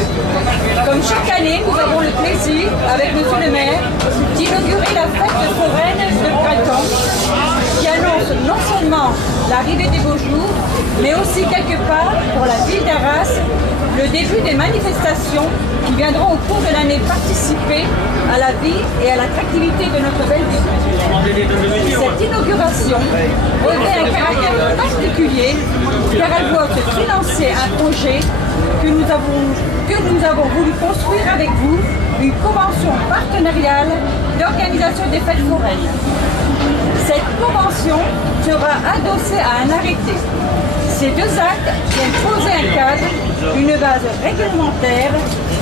lieu. Comme chaque année, nous avons le plaisir, avec Monsieur le maire, d'inaugurer la fête foraine de printemps, qui annonce non seulement l'arrivée des beaux jours, mais aussi quelque part, pour la ville d'Arras, le début des manifestations qui viendront au cours de l'année participer à la vie et à l'attractivité de notre belle ville. Cette inauguration revêt un caractère particulier car elle doit financer un projet que nous avons voulu construire avec vous, une convention partenariale d'organisation des fêtes foraines. Cette convention sera adossée à un arrêté. Ces deux actes viennent poser un cadre, une base réglementaire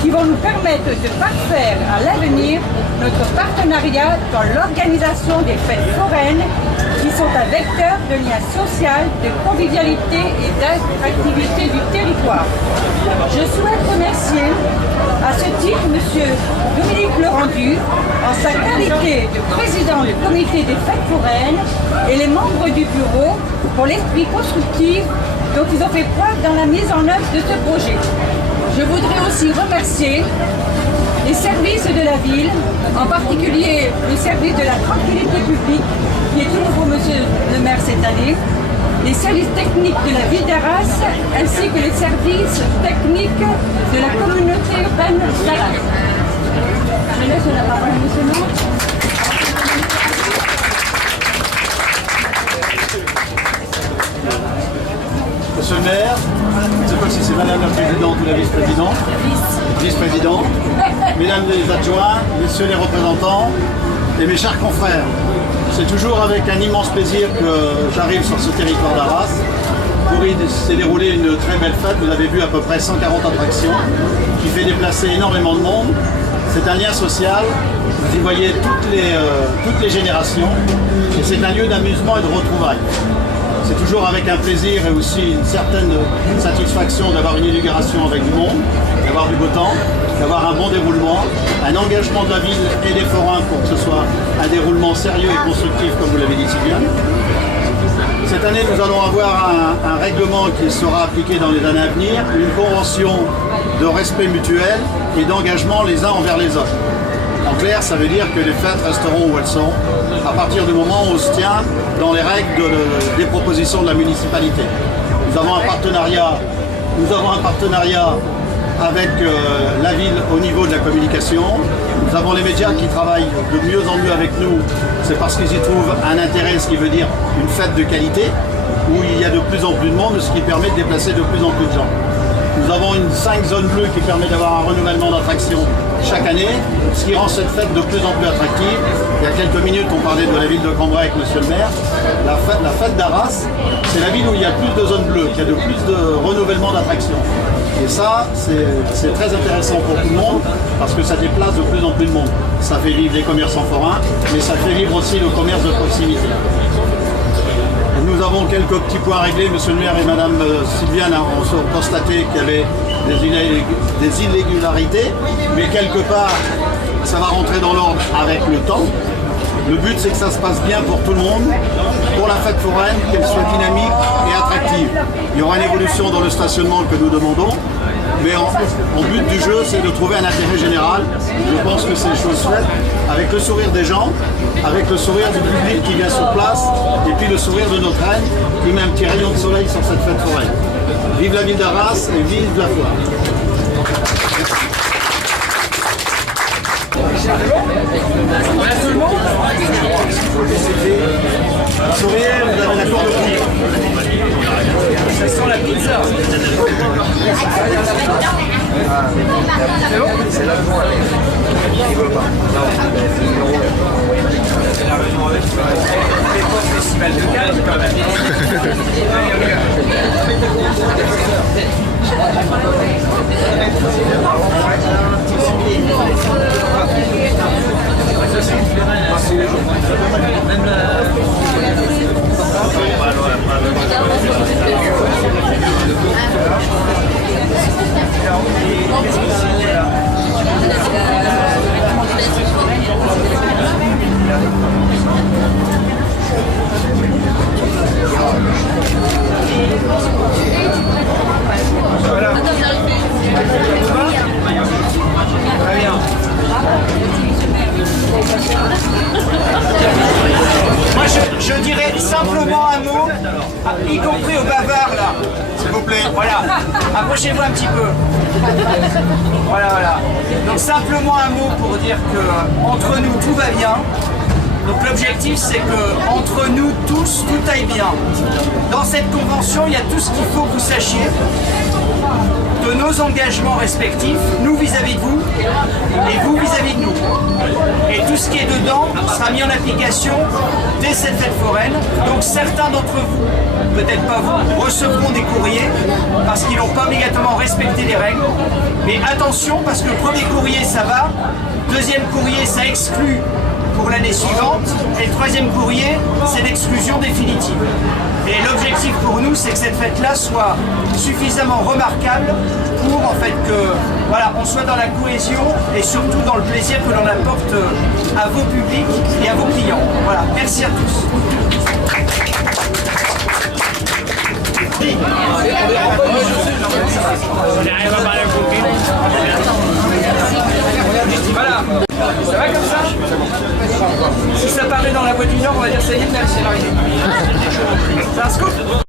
qui vont nous permettre de parfaire à l'avenir notre partenariat dans l'organisation des fêtes foraines qui sont un vecteur de lien social, de convivialité et d'attractivité du territoire. Je souhaite remercier à ce titre M. Dominique Lerendu, en sa qualité de président du comité des fêtes foraines et les membres du bureau pour l'esprit constructif dont ils ont fait preuve dans la mise en œuvre de ce projet. Je voudrais aussi remercier les services de la ville, en particulier le service de la tranquillité publique, qui est tout nouveau, monsieur le maire, cette année, les services techniques de la ville d'Arras, ainsi que les services techniques de la communauté urbaine d'Arras. Je laisse la parole à monsieur le maire. Monsieur le maire, je ne sais pas si c'est madame la présidente ou la vice-présidente. Vice-présidente, mesdames les adjoints, messieurs les représentants et mes chers confrères. C'est toujours avec un immense plaisir que j'arrive sur ce territoire d'Arras pour y s'est déroulée une très belle fête. Vous avez vu à peu près 140 attractions qui fait déplacer énormément de monde. C'est un lien social, vous y voyez toutes les générations et c'est un lieu d'amusement et de retrouvailles. C'est toujours avec un plaisir et aussi une certaine satisfaction d'avoir une inauguration avec du monde, d'avoir du beau temps, d'avoir un bon déroulement, un engagement de la ville et des forains pour que ce soit un déroulement sérieux et constructif comme vous l'avez dit si bien. Cette année, nous allons avoir un règlement qui sera appliqué dans les années à venir, une convention de respect mutuel et d'engagement les uns envers les autres. En clair, ça veut dire que les fêtes resteront où elles sont, à partir du moment où on se tient dans les règles des propositions de la municipalité. Nous avons un partenariat avec la ville au niveau de la communication. Nous avons les médias qui travaillent de mieux en mieux avec nous. C'est parce qu'ils y trouvent un intérêt, ce qui veut dire une fête de qualité, où il y a de plus en plus de monde, ce qui permet de déplacer de plus en plus de gens. Nous avons une 5 zones bleues qui permet d'avoir un renouvellement d'attractions chaque année, ce qui rend cette fête de plus en plus attractive. Il y a quelques minutes, on parlait de la ville de Cambrai avec monsieur le maire. La fête d'Arras, c'est la ville où il y a plus de zones bleues, qui a de plus de renouvellement d'attractions. Et ça, c'est très intéressant pour tout le monde, parce que ça déplace de plus en plus de monde. Ça fait vivre les commerçants forains, mais ça fait vivre aussi le commerce de proximité. Nous avons quelques petits points à régler. Monsieur le maire et madame Sylviane ont constaté qu'il y avait des irrégularités, mais quelque part, ça va rentrer dans l'ordre avec le temps. Le but, c'est que ça se passe bien pour tout le monde, pour la fête foraine, qu'elle soit dynamique et attractive. Il y aura une évolution dans le stationnement que nous demandons, mais en but du jeu, c'est de trouver un intérêt général. Je pense que c'est chose faite, avec le sourire des gens, avec le sourire du public qui vient sur place, et puis le sourire de notre reine, qui met un petit rayon de soleil sur cette fête foraine. Vive la ville d'Arras et vive la foire. Souriez, vous avez l'accord de prix. Ça sent la pizza. C'est bon? C'est la voix. Il veut pas. C'est la raison avec le festival de Cannes quand même. Même Approchez-vous un petit peu. Voilà, voilà. Donc simplement un mot pour dire que entre nous tout va bien. Donc l'objectif c'est que entre nous tous tout aille bien. Dans cette convention il y a tout ce qu'il faut que vous sachiez de nos engagements respectifs, nous vis-à-vis de vous et vous vis-à-vis de nous. Et tout ce qui est dedans sera mis en application dès cette fête foraine. Donc certains d'entre vous, peut-être pas vous, recevront des courriers parce qu'ils n'ont pas obligatoirement respecté les règles. Mais attention parce que le premier courrier ça va, deuxième courrier ça exclut pour l'année suivante, et le troisième courrier, c'est l'exclusion définitive. Et l'objectif pour nous, c'est que cette fête-là soit suffisamment remarquable pour en fait que voilà, on soit dans la cohésion et surtout dans le plaisir que l'on apporte à vos publics et à vos clients. Voilà, merci à tous. Voilà, ça va comme ça? Si ça parlait dans la voie du Nord, on va dire ça y est, c'est arrivé. C'est un scoop.